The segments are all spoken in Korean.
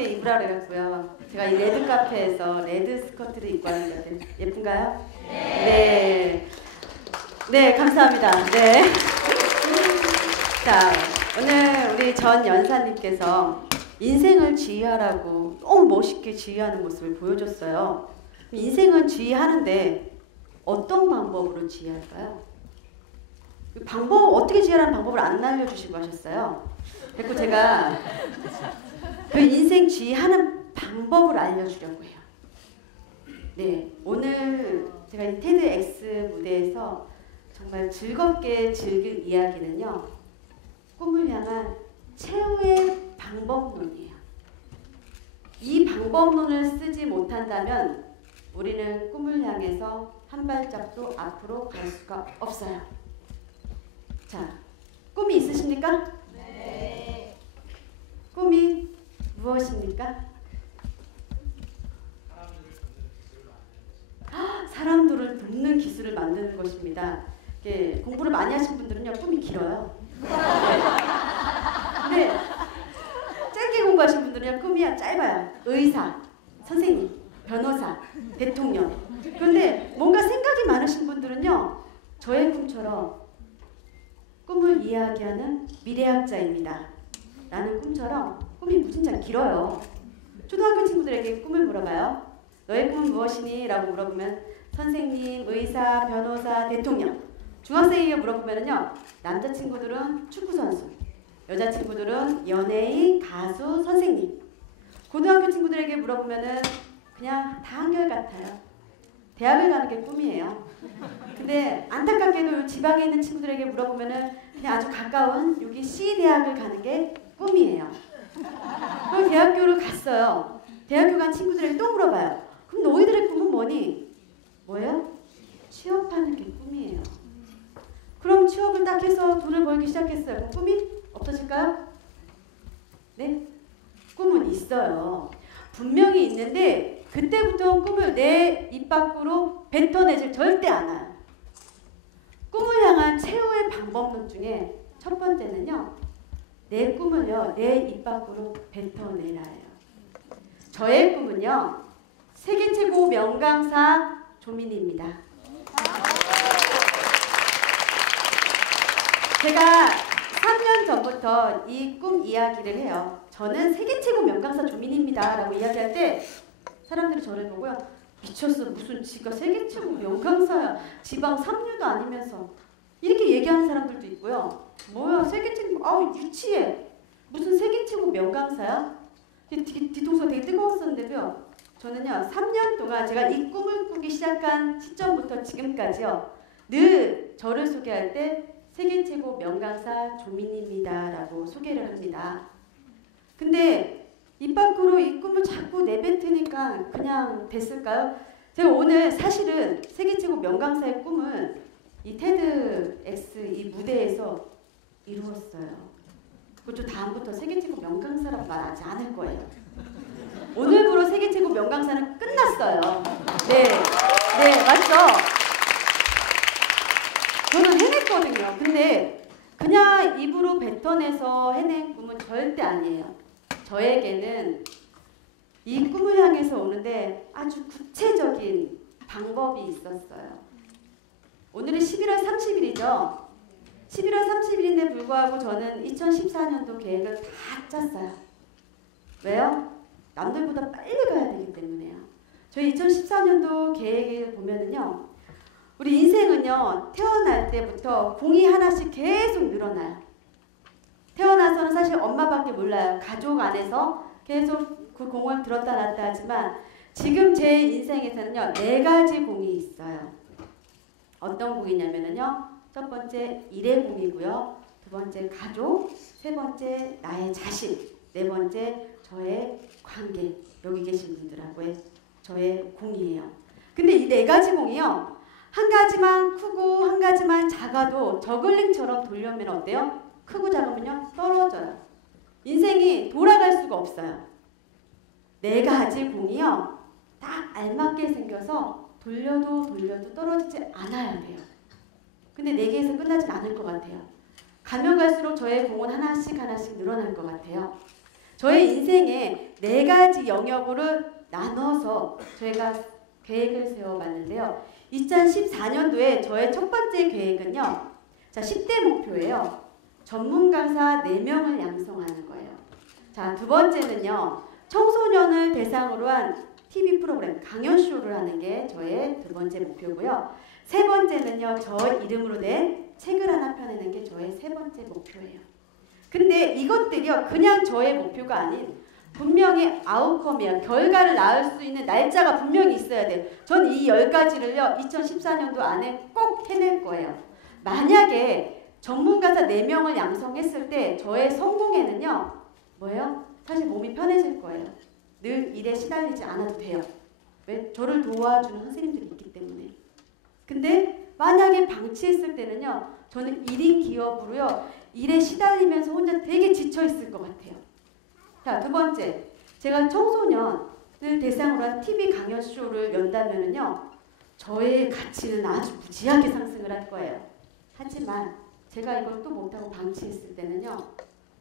예쁘게 입으라 그래갖고요. 제가 이 레드 카페에서 레드 스커트를 입고 왔는데 예쁜가요? 네. 네, 감사합니다. 네. 자, 오늘 우리 전 연사님께서 인생을 지휘하라고 너무 멋있게 지휘하는 모습을 보여줬어요. 인생은 지휘하는데 어떤 방법으로 지휘할까요? 방법, 어떻게 지휘하라는 방법을 안 알려주시고 하셨어요. 그리고 제가 그 인생 지휘하는 방법을 알려주려고 해요. 네, 오늘 제가 이 TEDx 무대에서 정말 즐겁게 즐길 이야기는요, 꿈을 향한 최후의 방법론이에요. 이 방법론을 쓰지 못한다면 우리는 꿈을 향해서 한 발짝도 앞으로 갈 수가 없어요. 자, 꿈이 있으십니까? 네. 꿈이 무엇입니까? 사람들을 돕는 기술을 만드는 것입니다. 공부를 많이 하신 분들은요, 꿈이 길어요. 네. 짧게 공부하신 분들은요, 꿈이 짧아요. 의사, 선생님, 변호사, 대통령. 그런데 뭔가 생각이 많으신 분들은요, 저의 꿈처럼 꿈을 이야기하는 미래학자입니다. 라는 꿈처럼 꿈이 무진장 길어요. 초등학교 친구들에게 꿈을 물어봐요. 너의 꿈은 무엇이니? 라고 물어보면 선생님, 의사, 변호사, 대통령. 중학생에게 물어보면요, 남자친구들은 축구선수, 여자친구들은 연예인, 가수, 선생님. 고등학교 친구들에게 물어보면은 그냥 다 한결같아요. 대학을 가는 게 꿈이에요. 근데 안타깝게도 지방에 있는 친구들에게 물어보면은 그냥 아주 가까운 여기 C대학을 가는 게 꿈이에요. 그럼 대학교를 갔어요. 대학교 간 친구들에게 또 물어봐요. 그럼 너희들의 꿈은 뭐니? 뭐예요? 취업하는 게 꿈이에요. 그럼 취업을 딱 해서 돈을 벌기 시작했어요. 그럼 꿈이 없어질까요? 네? 꿈은 있어요. 분명히 있는데 그때부터 꿈을 내 입 밖으로 뱉어내질 절대 않아요. 꿈을 향한 최후의 방법론 중에 첫 번째는요, 내 꿈을요, 내 입 밖으로 뱉어내라예요. 저의 꿈은요, 세계 최고 명강사 조민희입니다. 제가 3년 전부터 이 꿈 이야기를 해요. 저는 세계 최고 명강사 조민희입니다 라고 이야기할 때 사람들이 저를 보고요, 미쳤어, 무슨 지가 세계 최고 명강사야, 지방 3류도 아니면서, 이렇게 얘기하는 사람들도 있고요. 뭐야, 세계 최고, 아우 유치해, 무슨 세계 최고 명강사야? 뒤통수가 되게 뜨거웠었는데요, 저는요 3년 동안 제가 이 꿈을 꾸기 시작한 시점부터 지금까지요, 늘 저를 소개할 때 세계 최고 명강사 조민희입니다 라고 소개를 합니다. 근데 입 밖으로 이 꿈을 자꾸 내뱉으니까 그냥 됐을까요? 제가 오늘 사실은 세계 최고 명강사의 꿈을 이 TEDx 이 무대에서 이루었어요. 그리고 다음부터 세계 최고 명강사라고 말하지 않을 거예요. 오늘부로 세계 최고 명강사는 끝났어요. 네, 네, 맞죠? 저는 해냈거든요. 근데 그냥 입으로 뱉어내서 해낸 꿈은 절대 아니에요. 저에게는 이 꿈을 향해서 오는데 아주 구체적인 방법이 있었어요. 오늘은 11월 30일이죠. 11월 30일인데 불구하고 저는 2014년도 계획을 다 짰어요. 왜요? 남들보다 빨리 가야 되기 때문에요. 저희 2014년도 계획을 보면은요, 우리 인생은요, 태어날 때부터 공이 하나씩 계속 늘어나요. 태어나서는 사실 엄마밖에 몰라요. 가족 안에서 계속 그 공을 들었다 놨다 하지만 지금 제 인생에서는요, 4가지 공이 있어요. 어떤 공이냐면요, 첫 번째 일의 공이고요, 두 번째 가족, 세 번째 나의 자신, 네 번째 저의 관계, 여기 계신 분들하고의 저의 공이에요. 근데 이 4가지 공이요, 한 가지만 크고 한 가지만 작아도 저글링처럼 돌려면 어때요? 크고 작으면요, 떨어져요. 인생이 돌아갈 수가 없어요. 4가지 공이요, 딱 알맞게 생겨서 돌려도 떨어지지 않아야 돼요. 근데 4개에서 끝나진 않을 것 같아요. 가면 갈수록 저의 공은 하나씩 늘어날 것 같아요. 저의 인생에 네 가지 영역으로 나눠서 저희가 계획을 세워봤는데요. 2014년도에 저의 첫 번째 계획은요. 자, 10대 목표예요. 전문 강사 4명을 양성하는 거예요. 자, 두 번째는요. 청소년을 대상으로 한 TV 프로그램, 강연쇼를 하는 게 저의 두 번째 목표고요. 세 번째는요. 저 이름으로 된 책을 하나 펴내는 게 저의 세 번째 목표예요. 근데 이것들이요. 그냥 저의 목표가 아닌 분명히 아웃컴이야. 결과를 낳을 수 있는 날짜가 분명히 있어야 돼요. 전 이 10가지를요. 2014년도 안에 꼭 해낼 거예요. 만약에 전문가사 4명을 양성했을 때 저의 성공에는요. 뭐예요? 사실 몸이 편해질 거예요. 늘 일에 시달리지 않아도 돼요. 왜? 저를 도와주는 선생님들이 있기 때문에. 근데 만약에 방치했을 때는요. 저는 1인 기업으로요. 일에 시달리면서 혼자 되게 지쳐있을 것 같아요. 자, 두 번째. 제가 청소년을 대상으로 한 TV 강연쇼를 연다면은요. 저의 가치는 아주 무지하게 상승을 할 거예요. 하지만 제가 이걸 또 못하고 방치했을 때는요.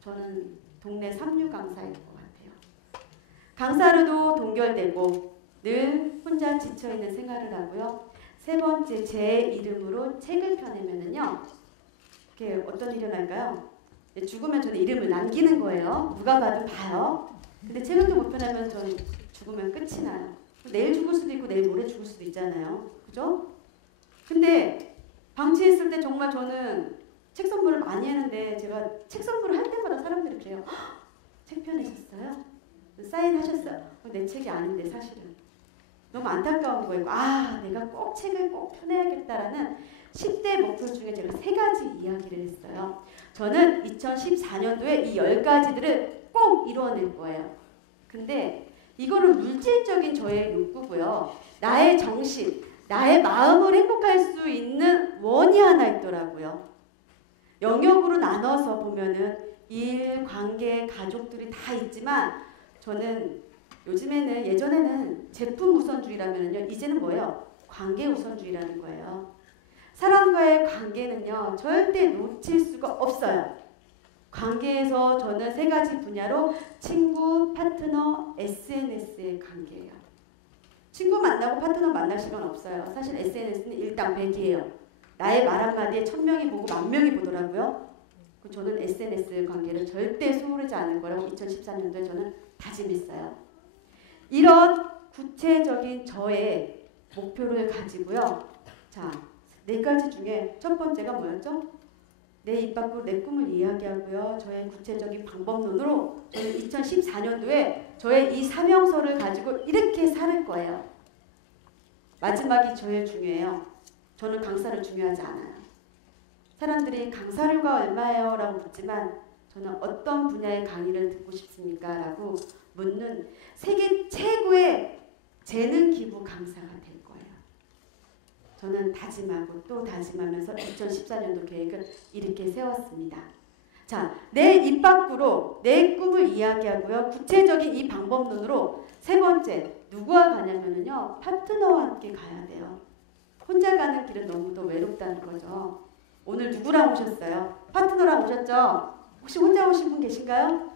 저는 동네 삼류 강사일 것 같아요. 강사로도 동결되고 늘 혼자 지쳐있는 생활을 하고요. 세 번째, 제 이름으로 책을 펴내면은요. 이게 어떤 일이 날까요? 죽으면 저는 이름을 남기는 거예요. 누가 봐도 봐요. 근데 책을 또 못 펴내면 저는 죽으면 끝이 나요. 내일 죽을 수도 있고 내일 모레 죽을 수도 있잖아요. 그죠? 근데 방치했을 때 정말 저는 책 선물을 많이 했는데 제가 책 선물을 할 때마다 사람들이 그래요. 책 펴내셨어요? 사인하셨어요? 내 책이 아닌데 사실은. 너무 안타까운 거예요. 아, 내가 꼭 책을 꼭 펴내야겠다라는 10대 목표 중에 제가 3가지 이야기를 했어요. 저는 2014년도에 이 10가지들을 꼭 이루어낼 거예요. 근데 이거는 물질적인 저의 욕구고요. 나의 정신, 나의 마음을 행복할 수 있는 원이 하나 있더라고요. 영역으로 나눠서 보면은 일, 관계, 가족들이 다 있지만 저는 요즘에는 예전에는 제품 우선주의라면요. 이제는 뭐예요? 관계 우선주의라는 거예요. 사람과의 관계는요. 절대 놓칠 수가 없어요. 관계에서 저는 3가지 분야로 친구, 파트너, SNS의 관계예요. 친구 만나고 파트너 만날 시간 없어요. 사실 SNS는 일당백이에요. 나의 말 한마디에 1000명이 보고 10,000명이 보더라고요. 저는 SNS 관계를 절대 소홀하지 않을 거라고 2014년도에 저는 다짐했어요. 이런 구체적인 저의 목표를 가지고요. 자, 4가지 중에 첫 번째가 뭐였죠? 내 입 밖으로 내 꿈을 이야기하고요. 저의 구체적인 방법론으로 저는 2014년도에 저의 이 사명서를 가지고 이렇게 살 거예요. 마지막이 제일 중요해요. 저는 강사를 중요하지 않아요. 사람들이 강사료가 얼마예요? 라고 묻지만 저는 어떤 분야의 강의를 듣고 싶습니까? 라고 묻는 세계 최고의 재능 기부 강사가 될 거예요. 저는 다짐하고 또 다짐하면서 2014년도 계획을 이렇게 세웠습니다. 자, 내 입 밖으로 내 꿈을 이야기하고요. 구체적인 이 방법론으로 세 번째, 누구와 가냐면요. 파트너와 함께 가야 돼요. 혼자 가는 길은 너무도 외롭다는 거죠. 오늘 누구랑 오셨어요? 파트너랑 오셨죠? 혹시 혼자 오신 분 계신가요?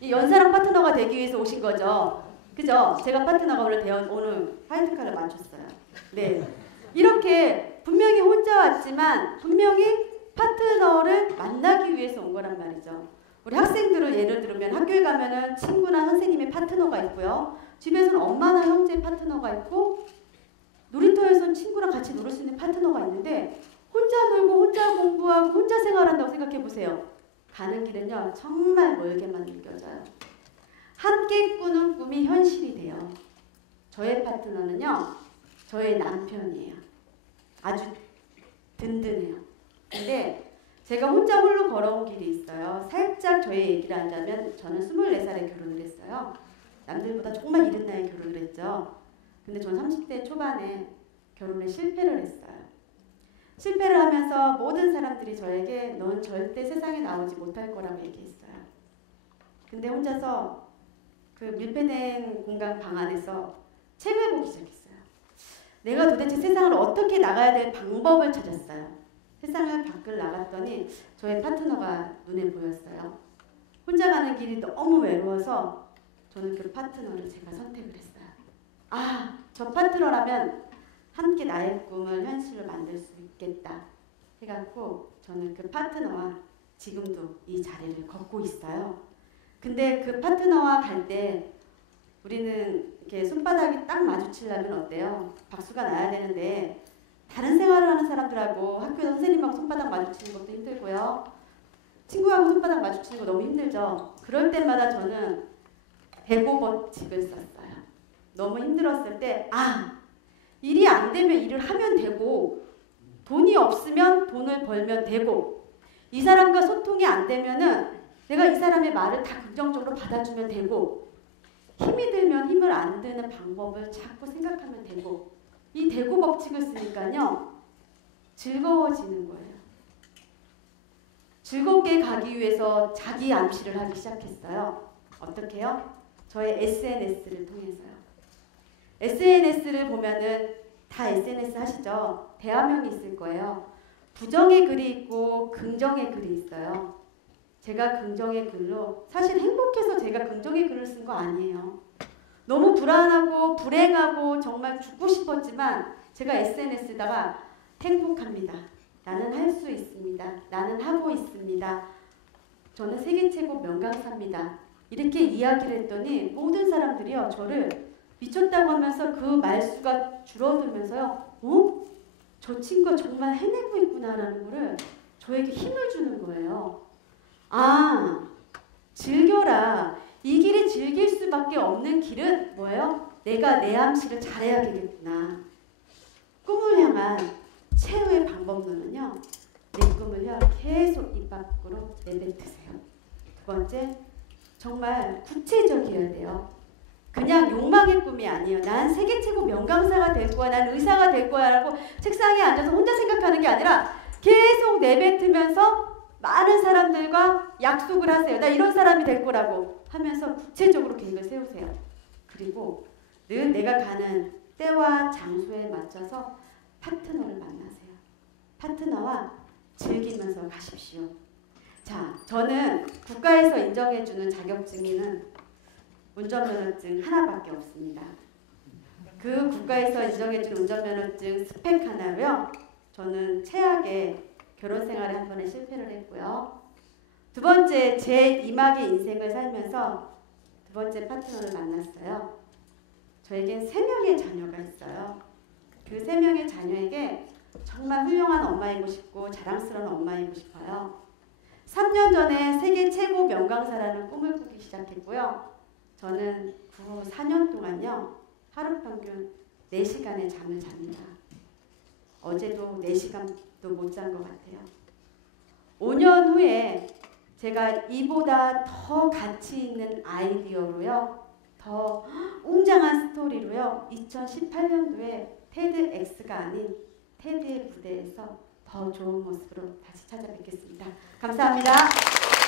이 연사랑 파트너가 되기 위해서 오신 거죠. 그죠? 제가 파트너가 오늘 화이트칼을 맞췄어요. 네. 이렇게 분명히 혼자 왔지만 분명히 파트너를 만나기 위해서 온 거란 말이죠. 우리 학생들을 예를 들면 학교에 가면은 친구나 선생님의 파트너가 있고요. 집에서는 엄마나 형제 파트너가 있고 놀이터에서는 친구랑 같이 놀을 수 있는 파트너가 있는데 혼자 놀고 혼자 공부하고 혼자 생활한다고 생각해 보세요. 가는 길은요. 정말 멀게만 느껴져요. 함께 꾸는 꿈이 현실이 돼요. 저의 파트너는요. 저의 남편이에요. 아주 든든해요. 근데 제가 혼자 홀로 걸어온 길이 있어요. 살짝 저의 얘기를 하자면 저는 24살에 결혼을 했어요. 남들보다 정말 이른 나이에 결혼을 했죠. 근데 저는 30대 초반에 결혼에 실패를 했어요. 실패를 하면서 모든 사람들이 저에게 넌 절대 세상에 나오지 못할 거라고 얘기했어요. 근데 혼자서 그 밀폐된 공간 방 안에서 책을 보기 시작했어요. 내가 도대체 세상을 어떻게 나가야 될 방법을 찾았어요. 세상을 밖을 나갔더니 저의 파트너가 눈에 보였어요. 혼자 가는 길이 너무 외로워서 저는 그 파트너를 제가 선택을 했어요. 아, 저 파트너라면 함께 나의 꿈을 현실로 만들 수 있겠다 해갖고 저는 그 파트너와 지금도 이 자리를 걷고 있어요. 근데 그 파트너와 갈 때 우리는 이렇게 손바닥이 딱 마주치려면 어때요? 박수가 나야 되는데 다른 생활을 하는 사람들하고 학교에서 선생님하고 손바닥 마주치는 것도 힘들고요. 친구하고 손바닥 마주치는 거 너무 힘들죠. 그럴 때마다 저는 대고 법칙을 썼어요. 너무 힘들었을 때 일이 안 되면 일을 하면 되고 돈이 없으면 돈을 벌면 되고 이 사람과 소통이 안 되면은 내가 이 사람의 말을 다 긍정적으로 받아주면 되고 힘이 들면 힘을 안 드는 방법을 자꾸 생각하면 되고 이 대고 법칙을 쓰니까요 즐거워지는 거예요. 즐겁게 가기 위해서 자기 암시를 하기 시작했어요. 어떻게 해요? 저의 SNS를 통해서요. SNS를 보면은 다 SNS 하시죠? 대화명이 있을 거예요. 부정의 글이 있고 긍정의 글이 있어요. 제가 긍정의 글로 사실 행복해서 제가 긍정의 글을 쓴 거 아니에요. 너무 불안하고 불행하고 정말 죽고 싶었지만 제가 SNS에다가 행복합니다. 나는 할 수 있습니다. 나는 하고 있습니다. 저는 세계 최고 명강사입니다. 이렇게 이야기를 했더니 모든 사람들이요 저를 미쳤다고 하면서 그 말수가 줄어들면서요 저 친구가 정말 해내고 있구나라는 거를 저에게 힘을 주는 거예요. 즐겨라. 이 길이 즐길 수밖에 없는 길은 뭐예요? 내가 내 암시를 잘해야 되겠구나. 꿈을 향한 최후의 방법론은요. 내 꿈을요. 계속 입 밖으로 내뱉으세요. 두 번째, 정말 구체적이어야 돼요. 그냥 욕망의 꿈이 아니에요. 난 세계 최고 명강사가 될 거야. 난 의사가 될 거야. 라고 책상에 앉아서 혼자 생각하는 게 아니라 계속 내뱉으면서 많은 사람들과 약속을 하세요. 나 이런 사람이 될 거라고 하면서 구체적으로 계획을 세우세요. 그리고 늘 내가 가는 때와 장소에 맞춰서 파트너를 만나세요. 파트너와 즐기면서 가십시오. 자, 저는 국가에서 인정해주는 자격증은 운전면허증 하나밖에 없습니다. 그 국가에서 인정해주는 운전면허증 스펙 하나로요. 저는 최악의 결혼 생활에 한 번에 실패를 했고요. 두 번째, 제 2막의 인생을 살면서 두 번째 파트너를 만났어요. 저에겐 3명의 자녀가 있어요. 그 3명의 자녀에게 정말 훌륭한 엄마이고 싶고 자랑스러운 엄마이고 싶어요. 3년 전에 세계 최고 명강사라는 꿈을 꾸기 시작했고요. 저는 그 후 4년 동안요. 하루 평균 4시간의 잠을 잡니다. 어제도 4시간도 못 잔 것 같아요. 5년 후에 제가 이보다 더 가치 있는 아이디어로요. 더 웅장한 스토리로요. 2018년도에 테드x가 아닌 테드의 무대에서 더 좋은 모습으로 다시 찾아뵙겠습니다. 감사합니다.